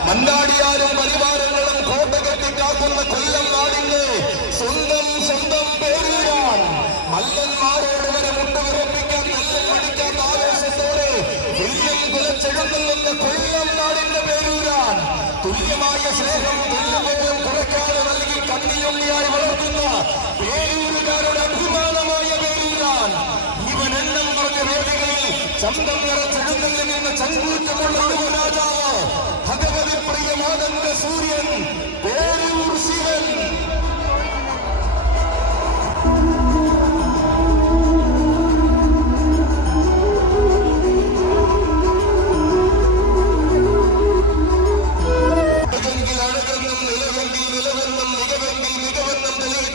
മണ്ണാടിയാരും പരിവാരങ്ങളും കോട്ട കെട്ടിക്കാക്കുന്ന കൊല്ലം നാടിന്റെ സ്വന്തം സ്വന്തം പേരൂരാൻ മല്ലന്മാരോട് വരെ മുട്ടുവിറപ്പിക്കാൻ നെല്ലടിക്കാൻ ആവേശത്തോടെ വില്യം കുലച്ചെഴുന്നള്ളുന്ന കൊല്ലം നാടിന്റെ പേരൂരാൻ തുല്യമായ സ്നേഹം തുല്യബോധം കുറയ്ക്കാതെ നൽകി കണ്ണിയുള്ളിയായി വളർത്തുന്ന പേരൂരുകാരുടെ അഭിമാനമായ പേരൂരാൻ ഇവൻ എണ്ണം പറഞ്ഞ വേദികളിൽ ചന്തം നിറച്ചെഴുന്നള്ളിൽ ചങ്കൂറ്റമുള്ള ഒരു രാജാവ് ഭഗവതി പ്രിയമാനന്ദ സൂര്യൻ പേരൂർ ശിവൻ.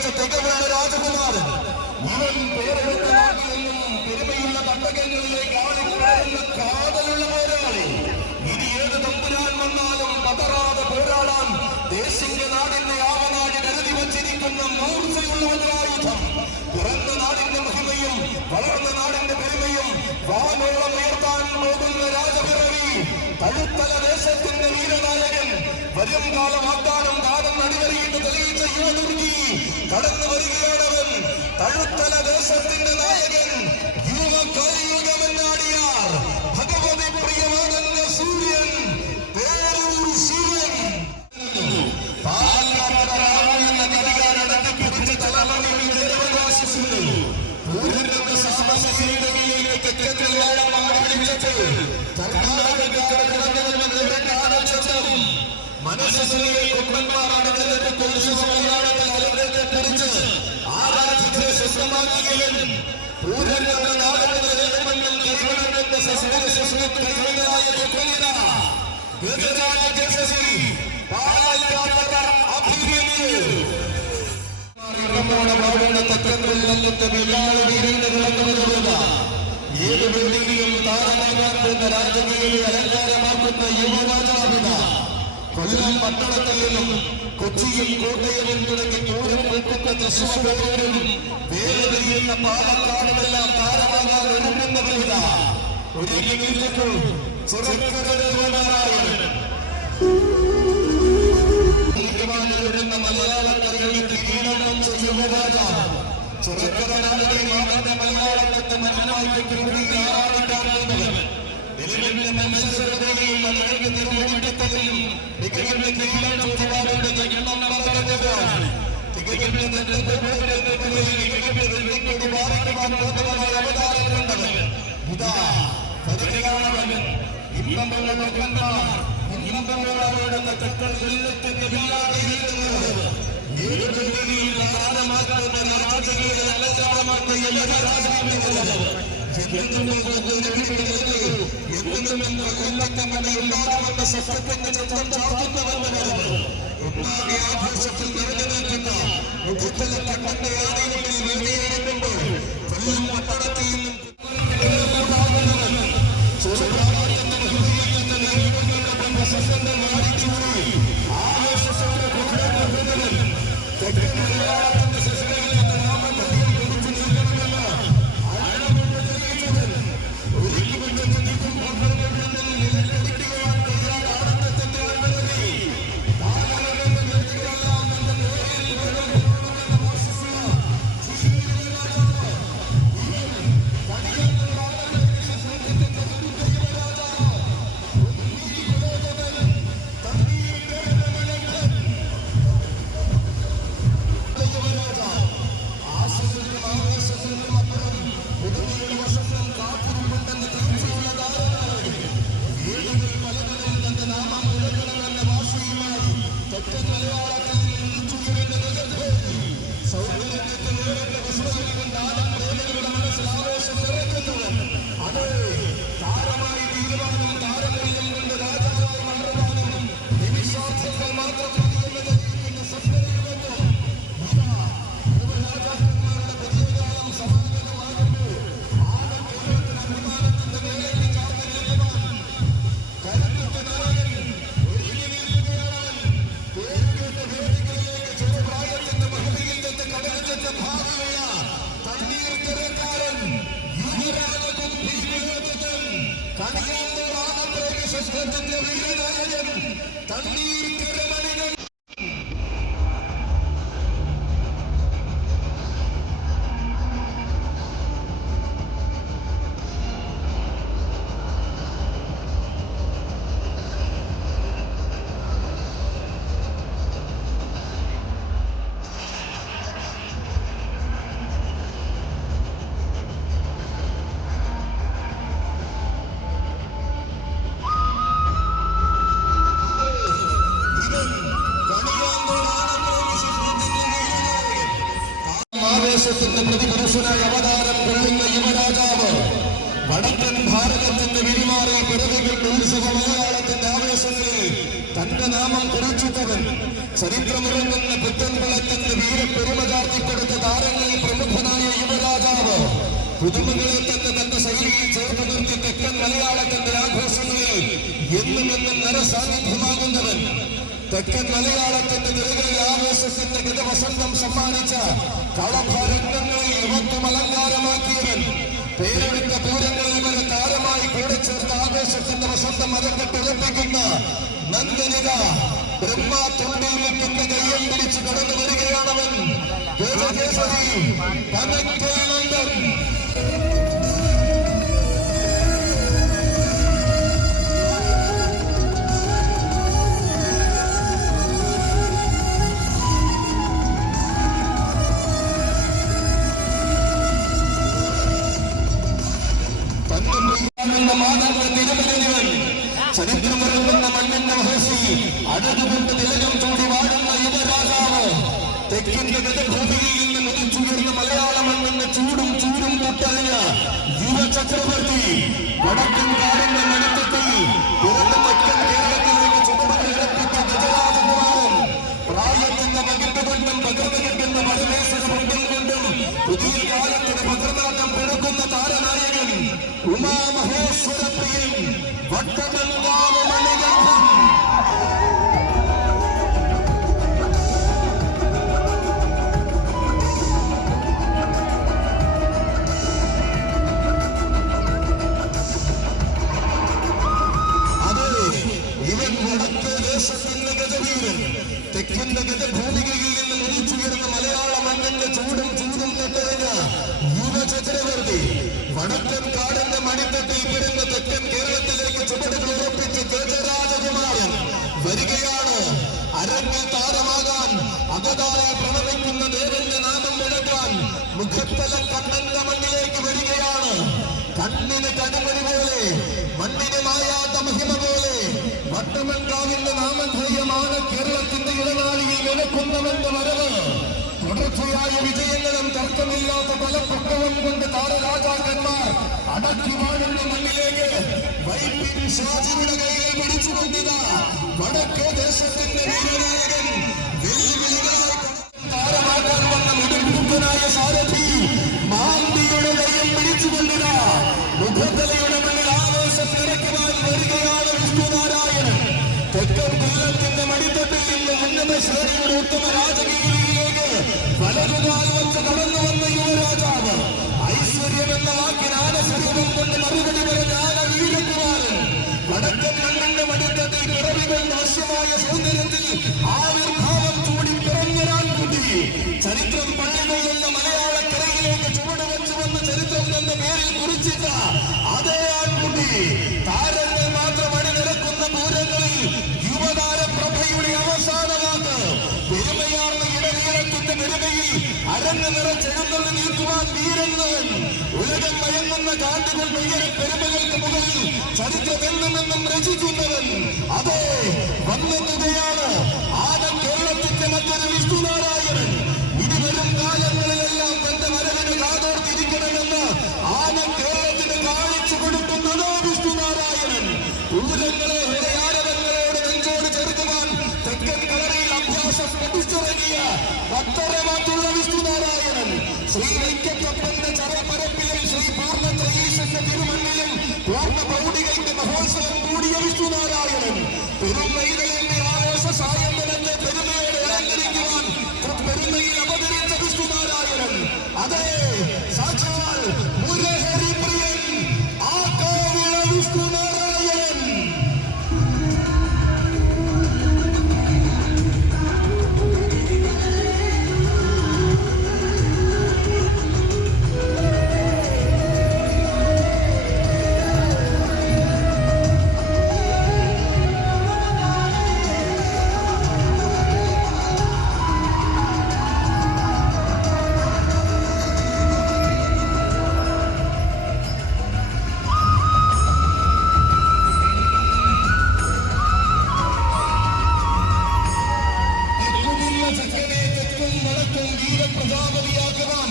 രാജകുമാരൻ ഇവൻ പേരെടുത്ത നാട്ടിൽ നിന്നും പെരുമയുള്ള തട്ടകങ്ങളിലേക്ക് ആളിപ്പുഴയുന്ന കാതലുള്ള പോരാളി. ഇനി ഏത് തമ്പുരാൻ വന്നാലും പതറാതെ പോരാടാൻ ദേശിന്റെ നാടിന്റെ ആവനാടി കരുതി വച്ചിരിക്കുന്ന മൂർച്ചയുള്ള വജ്രായുധം. പിറന്ന നാടിന്റെ മഹിമയും വളർന്ന നാടിന്റെ പെരുമയും വാനോളം ഉയർത്താൻ പോകുന്ന രാജപിറവി തഴുത്തല ദേശത്തിന്റെ വീരനായകൻ. വരും കാല വാഗ്ദാനം കാലം അടിവരിയിട്ട് തെളിയിച്ച യുവദുർഗി കടന്നു വരികയാണവൻ. തഴുത്തല ദേശത്തിന്റെ നായകൻ യുവകലിയുഗമെന്നാടിയാർ ഭഗവതി പ്രിയമാനന്ദ സൂര്യൻ പേരൂർ ശിവൻ. മനസ്സിലെ കുമ്പന്മാർ അടഞ്ഞതിന്റെ മലയാളത്തിൽ അലങ്കത്തെ കുറിച്ച് ആരാധിച്ച് സ്വന്തമാക്കുകയും പൂരങ്ങളുടെ നാടുകളുടെ ദേവമന്നം കൈവണങ്ങളുടെ സസ്യരായ ചരിത്രമോടെ വാഴുന്ന തെക്കൻ കൊല്ലത്തിന്റെ വില്ലാള വീരന്റെ വിളങ്ങുവരുക ഏത് വേദിയിലും താരമാകാൻ രാജകീയ അലങ്കാരമാക്കുന്ന യുവരാജാവിത കൊല്ലം പട്ടണത്തിൽ നിന്നും കൊച്ചിയും കോട്ടയവും തുടങ്ങി പൂരം വെക്കുന്ന തൃശ്ശൂരും വേദനയെന്ന പാലക്കാടുമെല്ലാം താരമാകാൻ ഒരുങ്ങുന്നവരില്ല. ഒരുങ്ങിയിരിക്കും മലയാളക്കരകൾക്ക് കീഴടം ചെയ്യുന്നരാജ ചെറുക്കരനാളിലെ മാതന്റെ മലയാളത്തിന്റെ മരണമായി ആറാടിക്കാറുള്ളവർ നിലവിലെ മത്സരതയും മലയാളി നിർവഹിക്കത്തതിലും മികവിന്റെ കീഴടം ചെയ്യുവാനുള്ള എണ്ണം പറഞ്ഞത് അവതാരം കണ്ടവർ ഇതാ കരുതലാണവൻ ഇമ്പങ്ങളുടെ തെക്കൽ കൊല്ലത്തിന്റെ വില്ലാളിക്കുന്നത് താരമാക്കുന്ന രാജകീയ അലങ്കാരമാക്കിയ കൊല്ലത്തങ്ങളുടെ ഉണ്ടാകുന്ന സത്യത്തിന്റെ ചന്ദ്രം ചാർത്തുന്നവർ ആഘോഷത്തിൽ നിറഞ്ഞു നിൽക്കുന്ന കണ്ണന്റെ ആലയങ്ങളിൽ വെള്ളിയെടുക്കുമ്പോൾ കൊല്ലം പട്ടണത്തിൽ നിന്നും പ്രതിപുരുഷനായ അവതാരം കൊള്ളുന്ന യുവരാജാവ് വടക്കൻ ഭാരതത്തിന്റെ വിരിമാറിയ പിറവികളുടെ ഉത്സവ മലയാളത്തിന്റെ ആവേശങ്ങളിൽ തന്റെ നാമം കുറിച്ചിട്ടവൻ ചരിത്രമുറങ്ങുന്ന പുത്തൻകുളത്തിന്റെ വീരപ്പെരുമ ചാർത്തിക്കൊടുത്ത താരങ്ങളിൽ പ്രമുഖനായ യുവരാജാവ് പുതുമകളെ തന്റെ ശൈലിയിൽ ചേർത്ത് നിർത്തി തെക്കൻ മലയാളത്തിന്റെ ആഘോഷങ്ങളിൽ എന്നും നരസാന്നിധ്യമാകുന്നവൻ തെക്കൻ മലയാളത്തിന്റെ നിരകളിൽ ആവേശത്തിന്റെ ഗതവസന്തം സമ്മാനിച്ച കളഭരംഗങ്ങളിൽ യുവത്വം അലങ്കാരമാക്കിയവൻ പേരെടുത്ത പൂരങ്ങളിൽ വരെ താരമായി കൂടെ ചേർത്ത ആവേശത്തിന്റെ വസന്തം അരക്കെട്ടുറപ്പിക്കുന്ന നന്ദനിക ബ്രഹ്മാ തൊണ്ടിയിലെത്തിന്റെ കയ്യം പിടിച്ച് കടന്നു വരികയാണവൻ നന്ദൻ. ചരിത്രമുറങ്ങുന്ന മണ്ണിന്റെ മഹർഷി അഴകുകൊണ്ട് തിലകം ചൂടി വാഴുന്ന യുവരാജാവ് തെക്കിന്റെ ഗതഭൂമിയിൽ നിന്ന് മുതിച്ചുയർന്ന മലയാള മണ്ണിന്റെ ചൂടും പൊട്ടറിഞ്ഞ യുവചക്രവർത്തി വടക്കൻ കാടിന്റെ നടുക്കത്തിൽ പിറന്ന തെക്കൻ കേരളത്തിലേക്ക് ചുമതലയെടുപ്പിച്ച ഗജരാജകുമാരൻ പ്രായത്തിന്റെ പകിട്ടുകൊണ്ടും പകർന്നു കിട്ടുന്ന പരമേശ്വര ആനങ്കാവ് മണികണ്ഠൻ. തെക്കിന്റെ ഗജഭൂമികയിൽ നിന്ന് മുതിച്ചുയർന്ന മലയാള മണ്ണിന്റെ ചൂടും ചൂടും തൊട്ടറിഞ്ഞ യുവചക്രവർത്തി വടക്കൻ കാടിന്റെ മണിത്തട്ടിൽ പിറന്ന തെക്കൻ കേരളത്തിലേക്ക് ചുവടുകൾ ഉറപ്പിച്ച് ഗജരാജകുമാരൻ വരികയാണ്. അരങ്ങിൽ താരമാകാൻ അകതാരെ പ്രണമിക്കുന്ന ദേവന്റെ നാമം മുഴക്കാൻ മുഖത്തലം കണ്ണന്റെ മണ്ണിലേക്ക് വരികയാണ്. കണ്ണിന് കടുമണി പോലെ മണ്ണിന് മായാത്ത മഹിമ പോലെ വട്ടമൻകാവിന്റെ നാമധേയമാണ് കേരളത്തിന്റെ ഇടനാഴിയിൽ നിലക്കുന്നവന്റെ വരവ്. തുടർച്ചയായ വിജയങ്ങളും തർക്കമില്ലാത്ത ബലപ്രഭവം കൊണ്ട് താരരാജാക്കന്മാർ അടക്കി വാഴുന്ന മണ്ണിലേക്ക് വൈപ്പിൻ ഷാജിയുടെ കൈകൾ പിടിച്ചുകൊണ്ടിതാ വടക്കേ ദേശത്തിന്റെ വീരനായകൻ വെല്ലുവിളികളായി താരമാക്കാൻ വന്ന മുടിപ്പുത്തനായ സാരഥി മാന്തിയുടെ കൈയും പിടിച്ചുകൊണ്ടിതാ മുഖത്തലയുടെ മണ്ണിൽ ആവേശത്തിറക്കുവാൻ വരികയാണ് വിഷ്ണുനാരായണൻ. തെക്കൻ കൊല്ലത്തിന്റെ മടിത്തട്ടിൽ നിന്ന് ഉന്നത ശ്രേണിയുടെ ഉത്തമ രാജകീയയിലേക്ക് വലതുകാൽ വച്ച് കടന്നു വന്ന യുവരാജാവ്. ഐശ്വര്യം എന്ന വാക്കിന് ആനശരീരം കൊണ്ട് മറുപടി പറഞ്ഞ ആന വീരകുമാരൻ. വടക്കൻ മണ്ണിന്റെ മടിത്തട്ടിൽ പിറവികൾ വശ്യമായ സൗന്ദര്യത്തിൽ ആവിർഭാവം ചൂടി പിറഞ്ഞൊരാൻ കുട്ടി. ചരിത്രം പള്ളികൊള്ളുന്ന മലയാളക്കരയിലേക്ക് ചുവട് വെച്ച് വന്ന ചരിത്രം എന്ന പേരിൽ കുറിച്ചിട്ട അതേ ആൺകുട്ടി. താരങ്ങൾ മാത്രം അണിനിരക്കുന്ന പൂരങ്ങളിൽ യുവതാര പ്രഭയുടെ അവസാന വാക്ക് പെരുമയാർന്ന ഇടനീളത്തിന്റെ പെരുമയിൽ അരങ്ങ് നിറച്ചെഴുന്നള്ളി നീക്കുവാൻ വീരന്നവൻ. ഉലകം മയങ്ങുന്ന കാണ്ടുകൾ പെയ്യരെ പെരുമകൾക്ക് മുകളിൽ ചരിത്രമെന്നുമെന്നും രചിക്കുന്നവൻ. അതെ വന്നെത്തുകയാണ് ആന കേരളത്തിന്റെ മറ്റൊരു വിഷ്ണുനാരായണൻ. ഇനി വരും കാലങ്ങളിലെല്ലാം തന്റെ വരവിന് കാതോർത്തിരിക്കണമെന്ന് ആന കേരളത്തിന് കാണിച്ചു കൊടുക്കുന്നതോ വിഷ്ണുനാരായണൻ. പൂരങ്ങളെ ഹൃദയാരവങ്ങളോട് നെഞ്ചോട് ചേർക്കുവാൻ തെക്കൻ കളറിയിൽ അഭ്യാസം പഠിച്ചിറങ്ങിയ പത്തരമാറ്റുള്ള വിഷ്ണുനാരായണൻ. ശ്രീ വൈക്കത്തപ്പന്റെ ചരപ്പരപ്പിലും ശ്രീ പൂർണ്ണ ഈശ്വരന്റെ തിരുമണ്ണിലും പൂർണ്ണ പ്രൗഢികളുടെ മഹോത്സവം കൂടിയ വിഷ്ണുനാരായണൻ. പെരുമയിലെ ആവേശ സായന്തനത്തെ പെരുമയോടെ അലങ്കരിക്കുവാൻ പെരുമയിൽ അവതരിച്ച വിഷ്ണുനാരായണൻ. അതെ സാക്ഷാൽ മുരഹരി പ്രിയൻ ആ കോവിള വിഷ്ണുനാരായണൻ. വീരപ്രജാപതിയാക്കുവാൻ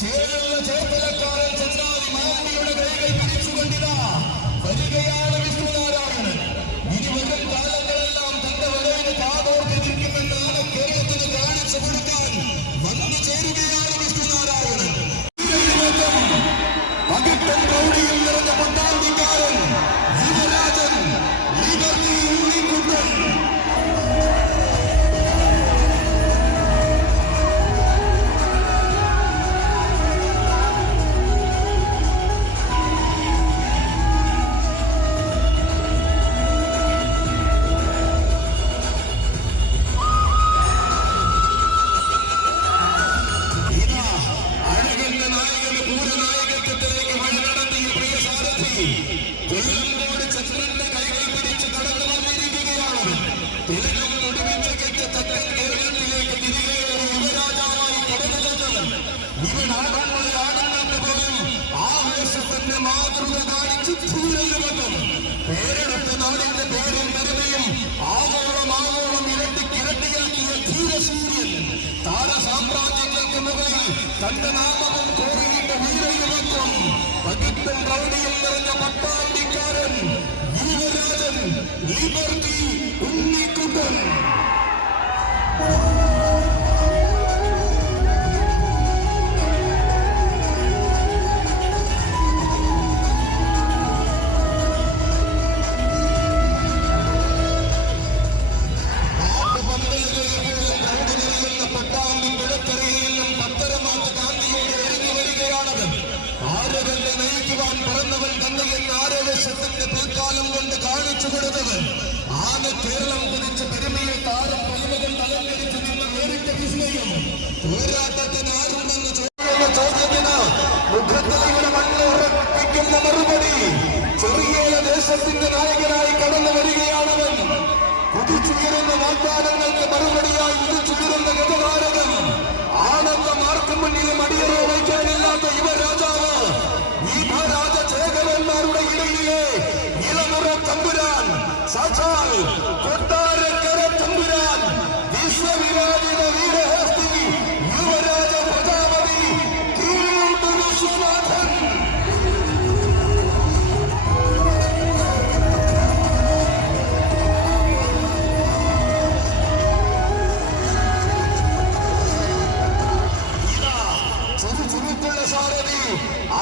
ചേരുന്ന ചേർത്തലക്കാരൻ ചന്ദ്രാതി മാമ്പിയുടെ കൈകൾ പിടിച്ചുകൊണ്ടിതാ വരികയാണ് വിഷ്ണുനാരായണൻ. ഇനി വരും കാലങ്ങളെല്ലാം തന്റെ വരവിന് കാതോർത്തിരിക്കുമെന്നാണ് കേരളത്തിന് കാണിച്ചു കൊടുക്കാൻ വന്നു ചേരുകയാണ് വിഷ്ണുനാരായണൻ. പകിട്ടൻ പ്രൗഢിയിൽ നിറഞ്ഞ പട്ടാമ്പിക്കാരൻ യുവരാജൻ ലിബർട്ടി ഉണ്ണിക്കുട്ടൻ. കൊല്ലംകോട് ചന്ദ്രന്റെ കൈകൾ പിടിച്ച് കടന്നു വന്നിരിക്കുകയാണ്. തിലകം ഒടുവിച്ചകറ്റ തെക്കൻ കേരളത്തിലേക്ക് തിരികെ ഒരു യുവരാജാവായി കടന്നുവന്നത്. ഇവനാടുകളിൽ ആടുന്നത് പോലും ആവേശത്തിന്റെ മാതൃക കാണിച്ച് ധൂരയുവകം. പേരെടുത്ത നാടിന്റെ പേരും പെരുമയും ആവോളം ആവോളം ഇരട്ടിക്കിരട്ടിയാക്കിയ ധീരസൂര്യൻ. താരസാമ്രാജ്യങ്ങൾക്ക് മുകളിൽ തന്റെ നാമവും കോറിയുടെ വീരയുവത്വം. പകിട്ടും പ്രൗഢിയും നിറഞ്ഞ പട്ടാമ്പിക്കാരൻ യുവരാജൻ ലിബർട്ടി ഉണ്ണിക്കുട്ടൻ. ആന കേരളം കുറിച്ച് പെരുമയെ താരം പലവരും തലംകരിച്ച് നിന്ന വേറിട്ട വിസ്മയം പോരാട്ടത്തിന് ആരുണ്ടെന്ന് ചോദ്യത്തിന് മുഖത്തലയുടെ മണ്ണ് ഉറപ്പിക്കുന്ന മറുപടി ചെറിയ ദേശത്തിന്റെ നായകനായി കടന്നു വരികയാണവൻ. കുതിച്ചുയരുന്ന വാഗ്ദാനങ്ങൾക്ക് മറുപടിയായി ഉദിച്ചുയരുന്ന ഗതകാരകൻ. ആനന്ദമാർക്കും മുന്നിലും അടിയറ വയ്ക്കാനില്ലാത്ത യുവരാജാവ്, ഈ രാജചേകവന്മാരുടെ ഇടയിലെ ഇളമുറ തമ്പുരാൻ, സാക്ഷാൽ കൊട്ടാരക്കര തമ്പുരാൻ, വിശ്വവിരാജിത വീരഹസ്തി യുവരാജ പ്രജാപതി കീഴൂട്ട് വിശ്വനാഥൻ. സാരഥി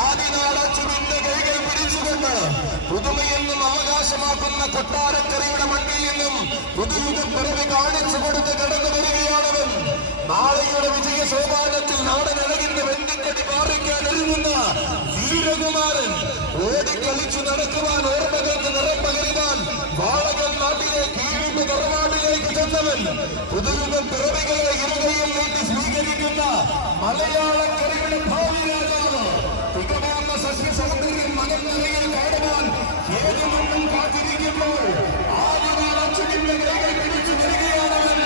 ആദിനാടച്ചുവിന്റെ കൈകൾ പിടിച്ചുകൊണ്ട് പുതുമയെന്നും അവകാശമാക്കുന്ന കൊട്ടാരക്കരയുടെ മണ്ണിൽ നിന്നും പുതുയുഗം പിറവി കാണിച്ചു കൊടുത്ത് കടന്നു വരികയാണവൻ. നാളെയുടെ വിജയ സോപാനത്തിൽ നാടനഴകിന്റെ വെണ്ടിക്കടി പാറിക്കാൻ ഒരുങ്ങുന്ന വീരകുമാരൻ. ഓടിക്കളിച്ചു നടക്കുവാൻ, ഓർമ്മകൾക്ക് നിറം പകരുവാൻ വാളകൻ നാട്ടിലെ കീഴൂട്ട് തറവാട്ടിലേക്ക് ചെന്നവൻ. പുതുയുഗം പിറവികളെ ഇരുകയും നീട്ടി സ്വീകരിക്കുന്ന മലയാളക്കരയുടെ ഭാവി രാജാവ്. തികമാർന്ന സസ്യസൗന്ദര്യം മനംനിറയിൽ കാണുവാൻ ഏത് മണ്ണും കാത്തിരിക്കുമ്പോൾ ആദിനാടച്ചുവിന്റെ കൈകൾ പിടിച്ചു വരികയാണവൻ.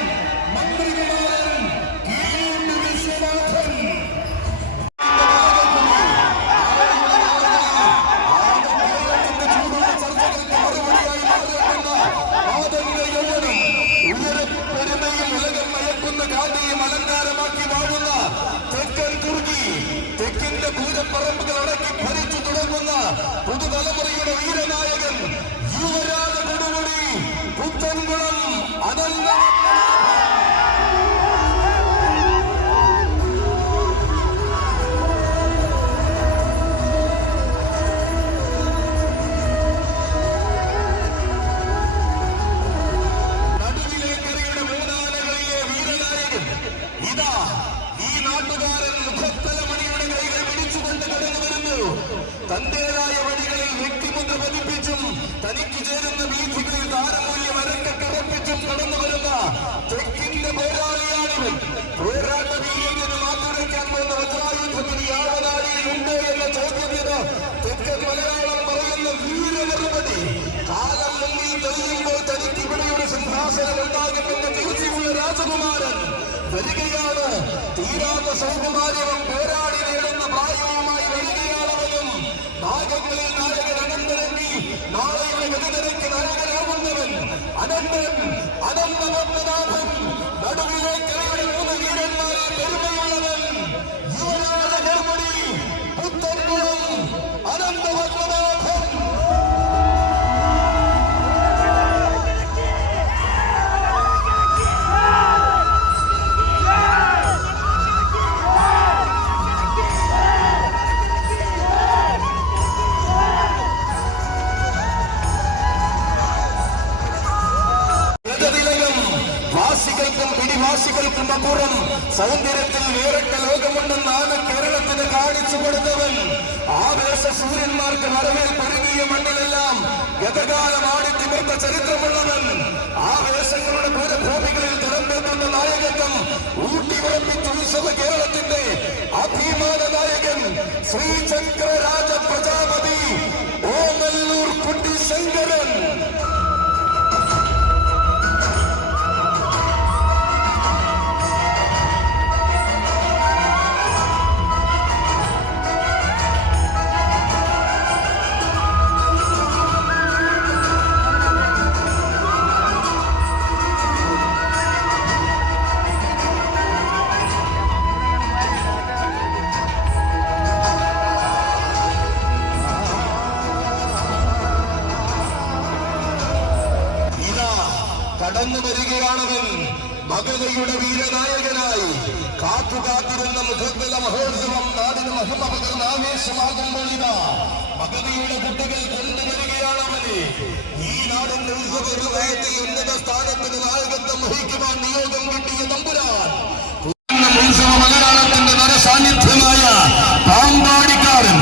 മന്ത്രികുമാരൻ കീഴൂട്ട് വിശ്വനാഥൻ. അലങ്കാരമാക്കി വാഴുന്ന തെക്കൻ തുർക്കി, തെക്കിന്റെ പൂജപ്പറമ്പുകൾ അടക്കി ഭരിച്ചു തുടങ്ങുന്ന പുതുതലമുറയുടെ വീരനായകൻ, യുവരാജ കൊടുമുടി പുത്തൻകുളം അനന്ത. തന്റേതായ വഴികളിൽ വ്യക്തിമുദ്ര പതിപ്പിച്ചും തനിക്ക് ചേരുന്ന വീഥികളിൽ താരമൂല്യം അരക്കറപ്പിച്ചും കടന്നു വരുന്ന തെക്കിന്റെ പോരാളിയാണിവൻ. പോരാട്ട വീര്യത്തിന് മാറ്റുരയ്ക്കാൻ പോകുന്ന വജ്രായുധത്തിന് യാവനാഴിയിൽ ഉണ്ട് എന്ന ചോദ്യത്തിന് തെക്കൻ മലയാളം പറയുന്ന വീരമറുപടി. കാലം മുന്നിൽ തെളിയുമ്പോൾ തനിക്ക് ഇവിടെയൊരു സിംഹാസനം ഉണ്ടാകുമെന്ന് തീർച്ചയുള്ള രാജകുമാരൻ വരികയാണ്. തീരാത്ത സൗകുമാര്യവും പോരാടി നേടുന്ന പ്രായവുമായി വരികയാണവനും. നാഗങ്ങളിൽ നായകൻ അനന്തരങ്ങി നാളെയുടെ ഗതിനിരക്ക് നായകനാകുന്നവൻ അനന്തൻ, അനന്തപത്മനാഭൻ. നടുവിലെ കരയുടെ 3 വീരന്മാരെ പെരുമയുള്ളവൻ, യുവരാജ ധർമ്മടി പുത്തൻകുളം അനന്തപത്മനാഭൻ. പിടിവാസികൾക്കും അപ്പുറം സൗന്ദര്യത്തിൽ വേറിട്ട ലോകമുണ്ടെന്നാണ് കേരളത്തിന് കാണിച്ചു കൊടുത്തവൻ. ആവേശ സൂര്യന്മാർക്ക് വരവേൽപ്പൊരുങ്ങിയ മണ്ണിലെല്ലാം ഗതകാലം ആടിത്തിമിർത്ത ചരിത്രമുള്ളവൻ. ആവേശങ്ങളുടെ പൂരഭൂമികളിൽ തിറമ്പെത്തുന്ന നായകത്വം ഊട്ടിയുറപ്പിച്ചു ഉത്സവ കേരളത്തിന്റെ അഭിമാന നായകൻ ശ്രീചക്ര രാജ പ്രജാപതി ഓമല്ലൂർ കുട്ടി ശങ്കരൻ. കടന്നു വരികയാണവൻ. മഗധയുടെ വീരനായകനായി കാത്തുകാത്തിരുന്ന മുഖത്തല മഹോത്സവം നാടിന് മഹിമ പകർന്ന ആവേശമാകുമ്പോൾ ഇതാ മഗധയുടെ കുട്ടികൾ കൊണ്ടുവരികയാണവന്. ഈ നാടിന്റെ ഉത്സവ ഹൃദയത്തിൽ ഉന്നത സ്ഥാനത്തിന് നായകത്വം വഹിക്കുവാൻ നിയോഗം കിട്ടിയ തമ്പുരാൻ. ഉത്സവ മലയാളത്തിന്റെ നരസാന്നിധ്യമായ പാമ്പാടിക്കാരൻ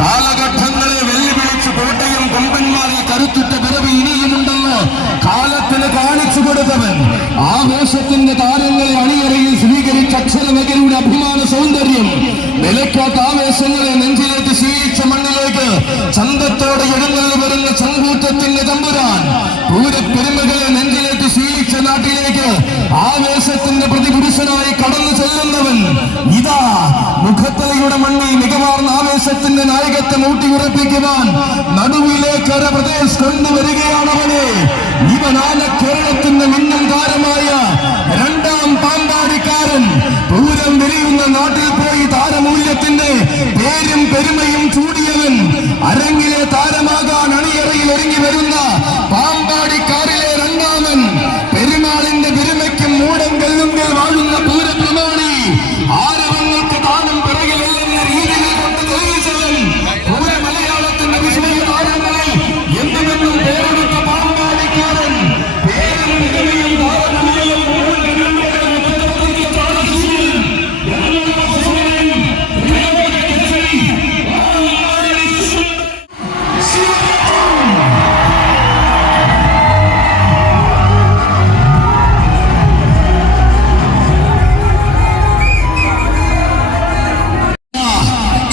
കാലഘട്ടങ്ങളെ വെല്ലുവിളിച്ച് കോട്ടയം കൊമ്പന്മാരിൽ കരുത്തുറ്റ പിറവി ഇനിയുമുണ്ടെന്ന് കൊടുത്തവൻ, ആവേശത്തിന്റെ താരങ്ങളെ അണിയറയിൽ സ്വീകരിച്ച അക്ഷരമകരുടെ അഭിമാന സൗന്ദര്യം, നിലയ്ക്കാത്ത ആവേശങ്ങളെ നെഞ്ചിലേക്ക് ശീലിച്ച മണ്ണിലേക്ക് ചന്തത്തോടെ എഴുന്നള്ളി വരുന്ന ചങ്കൂറ്റത്തിന്റെ തമ്പുരാൻ, പൂരപ്പെരുമകളെ നെഞ്ചിലേക്ക് ശീലിച്ച നാട്ടിലേക്ക് ആവേശത്തിന്റെ പ്രതിപുരുഷനായി കടന്നു ചെല്ലുന്നവൻ, ഇതാ മുഖത്തലയുടെ മണ്ണിൽ മികവാർന്ന ആവേശത്തിന്റെ നായകത്വം ഊട്ടിയുറപ്പിക്കുവാൻ നടുവിലേക്കര പ്രദേശ് കൊണ്ടുവരികയാണവനെ. ഇവനാണ് കേരളത്തിന്റെ മിന്നൽ താരമായ രണ്ടാം പാമ്പാടിക്കാരൻ. പൂരം വിരിയുന്ന നാട്ടിൽ പോയി താരമൂല്യത്തിന്റെ പേരും പെരുമയും ചൂടിയവൻ, അരങ്ങിലെ താരമാകാൻ അണിയറയിൽ ഒരുങ്ങി വരുന്ന പാമ്പാടിക്കാരിലെ രണ്ടാമൻ, പെരുമാളിന്റെ പെരുമയ്ക്കും മൂടം വെല്ലുങ്കിൽ വാഴുന്ന പൂരപ്രമാണി, ആരവങ്ങൾക്ക് താനും പിറകിലെന്ന രീതിയിൽ കൊണ്ട് തെളിയിച്ചവൻ, പൂര മലയാളത്തിന്റെ വിസ്മയ താരങ്ങളിൽ എന്തുമെന്നും പേരെടുത്ത പാമ്പാടിക്കാരൻ, പേരും പെരുമയും താരമൂല്യവും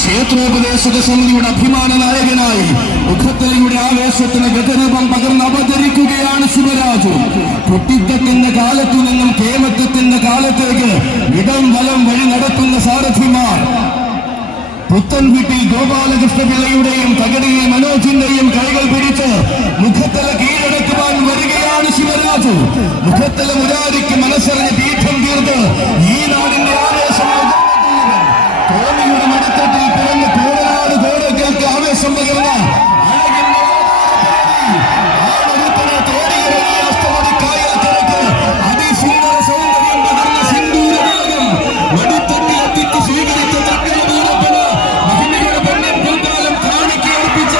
ക്ഷേത്രോപദേശക സമിതിയുടെ അഭിമാന നായകനായി മുഖത്തലയുടെ ആവേശത്തിന് ഗതരൂപം പകർന്ന് അവതരിക്കുകയാണ് ശിവരാജു. കുട്ടിത്തത്തിന്റെ കാലത്തു നിന്നും കേമത്വത്തിന്റെ കാലത്തേക്ക് ഇടം വലം വഴി നടത്തുന്ന സാരഥിമാർ, പുത്തൻ വീട്ടിൽ ഗോപാലകൃഷ്ണപിള്ളയുടെയും തകടിയിൽ മനോജിന്റെയും കൈകൾ പിടിച്ച് മുഖത്തല കീഴടക്കുവാൻ വരികയാണ് ശിവരാജു. മുഖത്തല മുരാരിക്ക് മനസ്സറിഞ്ഞ് പീഠം തീർത്ത് ഈ നാടിന്റെ ആവേശം കോണിയുടെ മടിത്തട്ടിൽ പിറന്ന് കോടനാട് കോടകൾക്ക് ആവേശം പകർന്ന അതിസുന്ദര സൗന്ദര്യം പകർന്ന സിന്ദൂരനാഗം മടിത്തട്ടിൽ എത്തിച്ച് സ്വീകരിച്ച ചക്രപൂരപ്പന മഹിമയുടെ പൊന്നിൻ പൂക്കാലം കാണിക്കർപ്പിച്ച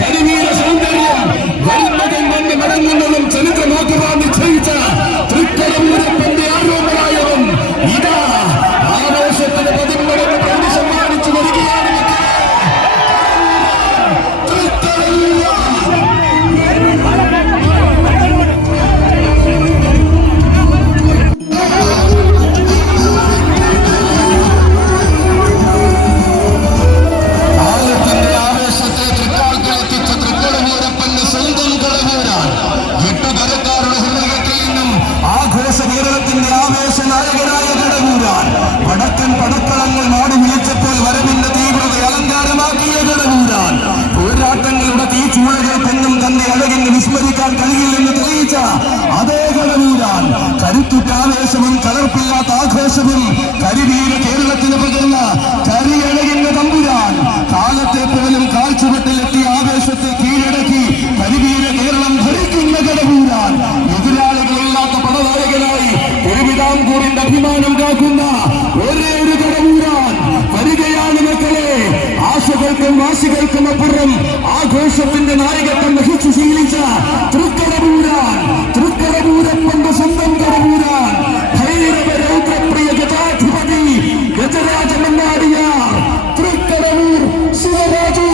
കരിവീര സൗന്ദര്യം വരുന്നതും വന്ന് മടങ്ങുന്നതും ചരിത്രമാക്കുവാൻ നിശ്ചയിച്ച തൃക്കടമൂരപ്പന്റെ ആരോപണമായവൻ ഇതാ ആവേശത്തിന് പതിന്മടങ്ങ് പ്രതി സമ്മാനിച്ചു വരികയാണ്. കാലത്തിന്റെ ആവേശത്തെ തൃക്കാൽക്കലെത്തിച്ച തൃക്കടമൂരപ്പന്റെ സ്വന്തം കടമൂരാൻ, എട്ടുകരക്കാരുടെ ഹൃദയത്തിൽ നിന്നും ആഘോഷ കേരളത്തിന്റെ ആവേശ നായകനായ കടമൂരാൻ, വടക്കൻ പടക്കളങ്ങൾ നാട് വിളിച്ചപ്പോൾ വരവിന്റെ തീവ്രത അലങ്കാരമാക്കിയ കടമൂരാൻ, പോരാട്ടങ്ങളുടെ തീച്ചൂളകൾക്കൊന്നും തന്റെ അഴകിന് വിസ്മരിക്കാൻ കഴിയില്ലെന്ന് തെളിയിച്ച അതേ കടമൂരാൻ, കരുത്തുറ്റ ആവേശവും കലർപ്പില്ലാത്ത ആഘോഷവും കരിവീര കേരളത്തിന് പകർന്ന കരിയഴകിന്റെ തമ്പുരാൻ, കാലത്തെ പോലും കാൽച്ചുവട്ടിലെത്തിയ ആവേശത്തെ കീഴടക്കി കരിവീര കേരളം ഭരിക്കുന്ന കടമൂരാൻ, എതിരാളികളില്ലാത്ത പടനായകനായി തിരുവിതാംകൂറിന്റെ അഭിമാനം കാക്കുന്ന ഒരേ ഒരു കടമൂരാൻ വരികയാണ് മക്കളെ. ആശകൾക്കും വാശികൾക്കും അപ്പുറം ആഘോഷത്തിന്റെ നായകത്വം വഹിച്ചു ശീലിച്ച തൃക്കടമൂരാൻ, തൃക്കടമൂരപ്പന്റെ സ്വന്തം കടമൂരാൻ, ഭൈരവ രൗദ്രപ്രിയ ഗജാധിപതി ഗജരാജമന്നാടിയാർ തൃക്കടമൂർ ശിവരാജു.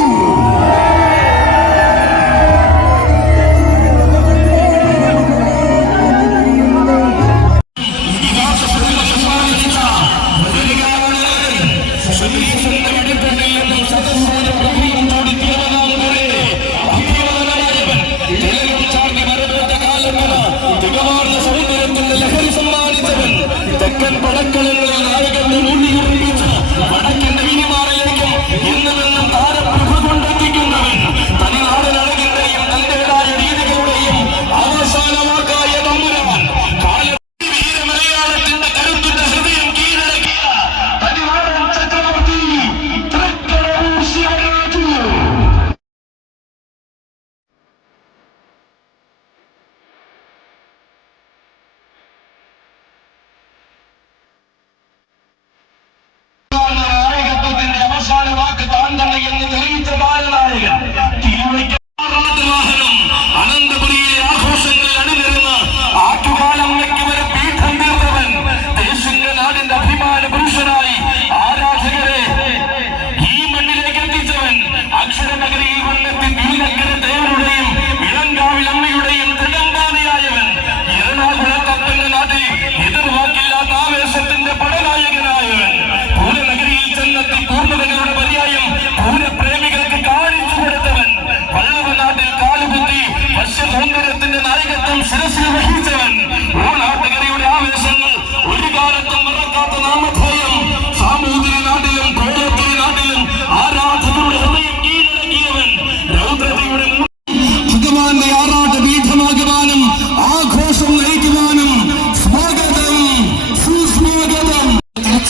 തെക്കൻ പടക്കളങ്ങളിൽ നായകന്റെ മൂല്യം വടക്കന്റെ വിനിമാറിലേക്കും എന്നുമെന്നും താരപ്രഭ കൊണ്ടെത്തിക്കുന്നവൻ, തനിനാടനഴകിന്റെയും തന്റേതായ രീതികളുടെയും അവസാനമാക്കായ തമ്പുരാൻ, വീര മലയാളത്തിന്റെ കരുത്തുറ്റ ഹൃദയം കീഴടക്കിയ തനിനാടൻ ചക്രവർത്തി തൃക്കടമൂർ ശിവരാജു.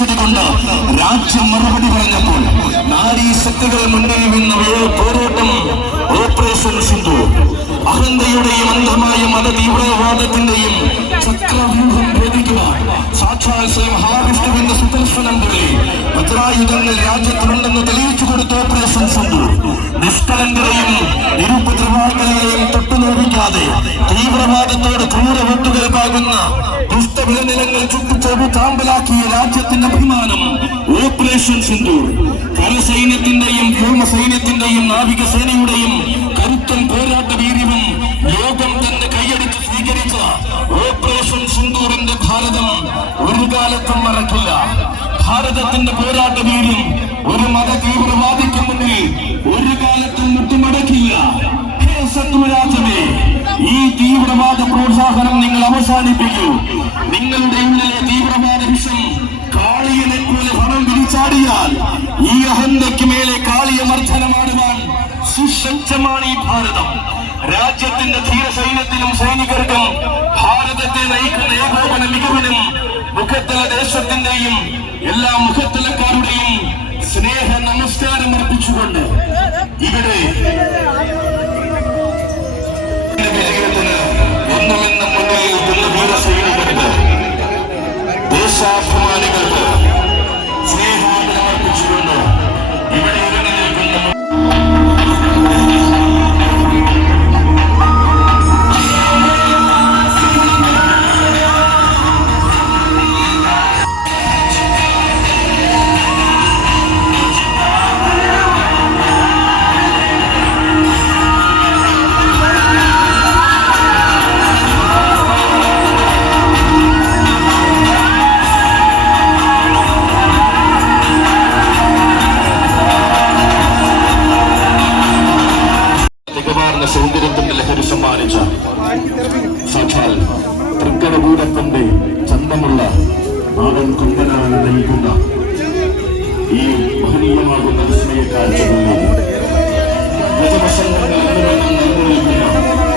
തിരിച്ചടി കൊണ്ട് രാജ്യം മറുപടി പറഞ്ഞപ്പോൾ നാരീ ശക്തികൾ മുന്നിൽ നിന്ന് പോരാട്ടം ഓപ്പറേഷൻ സിന്ദൂർ അഹന്തയുടെയും അന്ധമായ മത തീവ്രവാദത്തിന്റെയും ചക്രവ്യൂഹം ഭേദിക്കുവാൻ സാക്ഷാൽ സ്വയം മഹാവിഷ്ണുവിന്റെ സുദർശനം പോലെ വജ്രായുധങ്ങൾ രാജ്യത്തിലുണ്ടെന്ന് തെളിയിച്ചു കൊടുത്ത ഓപ്പറേഷൻ സിന്ദൂർ നിഷ്കളങ്കരെയും നിരുപദ്രവാദികളെയും തൊട്ടുനോവിക്കാതെ തീവ്രവാദത്തോട് ക്രൂര വെട്ടുകൾക്കാകുന്ന ദുഷ്ടവിളനിലങ്ങൾ ചുട്ടുചോട് താമ്പലാക്കിയ രാജ്യത്തിന്റെ അഭിമാനം ഓപ്പറേഷൻ സിന്ദൂർ കരസൈന്യത്തിന്റെയും വ്യോമസൈന്യത്തിന്റെയും നാവികസേനയുടെയും കരുത്തൻ പോരാട്ട വീര്യവും ലോകം തന്നെ കൈയടിച്ച് സ്വീകരിച്ച ഓപ്പറേഷൻ സിന്ദൂറിന്റെ ഭാരതം ഒരു കാലത്തും മറക്കില്ല. ഭാരതത്തിന്റെ പോരാട്ട വീര്യം ഒരു മത തീവ്രവാദിക്ക് മുന്നിൽ ഒരു കാലത്തും മുട്ടുമടക്കില്ല. ഹേ ശത്രുരാജ്യമേ, ഈ തീവ്രവാദ പ്രോത്സാഹനം നിങ്ങൾ അവസാനിപ്പിക്കൂ. നിങ്ങളുടെ ഉള്ളിലെ തീവ്രവാദ വിഷം കാളിയനെ പോലെ പണം വിരിച്ചാടിയാൽ ഈ അഹന്തയ്ക്ക് മേലെ കാളിയ മർദ്ദനമാടുവാൻ സുസജ്ജമാണ് ഈ ഭാരതം. രാജ്യത്തിന്റെ ധീരസൈന്യത്തിനും സൈനികർക്കും ഭാരതത്തെ നയിക്കുന്ന ഏകോപന മികവിനും മുഖത്തല ദേശത്തിന്റെയും എല്ലാ മുഖത്തലക്കാരുടെയും സ്നേഹ നമസ്കാരം അർപ്പിച്ചുകൊണ്ട് ഇവിടെ വിജയത്തിന് ഒന്നുമെന്ന മുന്നിൽ നിൽക്കുന്ന വീരസൈനികർക്ക് ദേശാഭിമാനികൾക്ക് സ്നേഹാദരം അർപ്പിച്ചുകൊണ്ട് ഇവിടെ ഇറങ്ങി നിൽക്കുന്ന സൗന്ദര്യത്തിന്റെ ലഹരി സമ്മാനിച്ച സാക്ഷാൽ തൃക്കടപൂരത്തിന്റെ ചന്തമുള്ള നാടൻ കുമ്പനാണ് നയിക്കുന്ന ഈ മഹനീയമാകുന്ന വിസ്മയ കാഴ്ചകളിൽ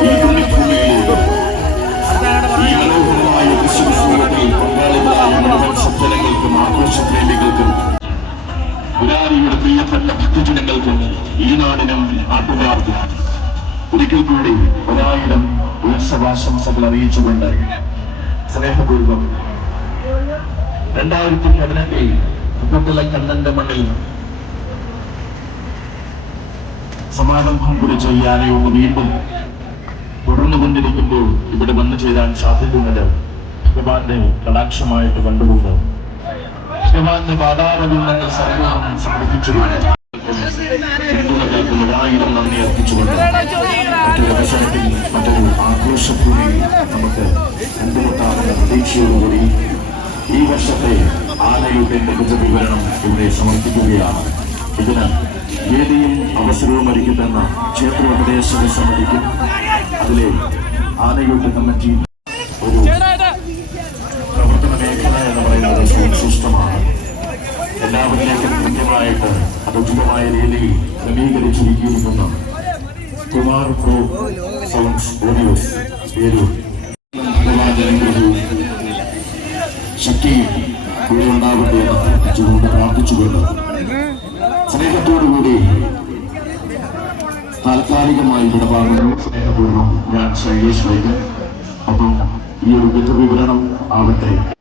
ഈ പുണ്യഭൂമിയിലേക്ക് ഈ മനോഹരമായ വിശ്വസൂര്യത്തിൽ പങ്കാളികളായ മുഴുവൻ സജ്ജനങ്ങൾക്കും ആഘോഷപ്രേമികൾക്കും പുരാരിയുടെ പ്രിയപ്പെട്ട ഭക്തജനങ്ങൾക്കും ഈ നാടിനും നാട്ടുകാർക്കും ഒരിക്കൽ കൂടി 1000 ഉത്സവാശംസകൾ അറിയിച്ചുകൊണ്ട് സ്നേഹപൂർവ്വം 2018 മുഖത്തിലെ കണ്ണന്റെ മണ്ണിൽ സമാരംഭം കുറിച്ച ഈ ആനയൊന്ന് വീണ്ടും തുടർന്നുകൊണ്ടിരിക്കുമ്പോൾ ഇവിടെ വന്നു ചേരാൻ സാധിക്കുന്നത് ഭഗവാന്റെ കടാക്ഷമായിട്ട് കണ്ടുകൊണ്ട് ഭഗവാന്റെ പാതാരവിന്ദങ്ങൾ സർവ്വം സമർപ്പിച്ചുകൊണ്ട് 1000 നന്ദി അർപ്പിച്ചുകൊണ്ട് മറ്റൊരു അവസരത്തിൽ മറ്റൊരു ആഘോഷഭൂമിയിൽ നമുക്ക് കണ്ടുമുട്ടാവുന്ന പ്രതീക്ഷയോടുകൂടി ഈ വർഷത്തെ ആനയുടെ വിവരണം ഇവിടെ സമർപ്പിക്കുകയാണ്. ഇതിന് വേദിയും അവസരവും ഒരുക്കിത്തന്ന ക്ഷേത്രോപദേശക സമിതിക്കും അതിലെ ആനയുടെ കമ്മിറ്റി ഒരു പ്രവർത്തന മേഖല എന്ന് പറയുന്നത് സുനിശ്ചിതമാണ്. എല്ലാവരിലേക്കും കൃത്യമായിട്ട് അതുചിതമായ രീതിയിൽ ക്രമീകരിച്ചിരിക്കുന്ന Kumar pro sounds audios Perur ശക്തി കൂടെ ഉണ്ടാവട്ടെ എന്ന് അർപ്പിച്ചുകൊണ്ട് പ്രാർത്ഥിച്ചുകൊണ്ട് സ്നേഹത്തോടുകൂടി താൽക്കാലികമായി ഇടപാടുന്നു. സ്നേഹപൂർവ്വം ഞാൻ ശൈലേഷ് വൈദ്യൻ. അപ്പം ഈ ഒരു വിവരണം ആവട്ടെ.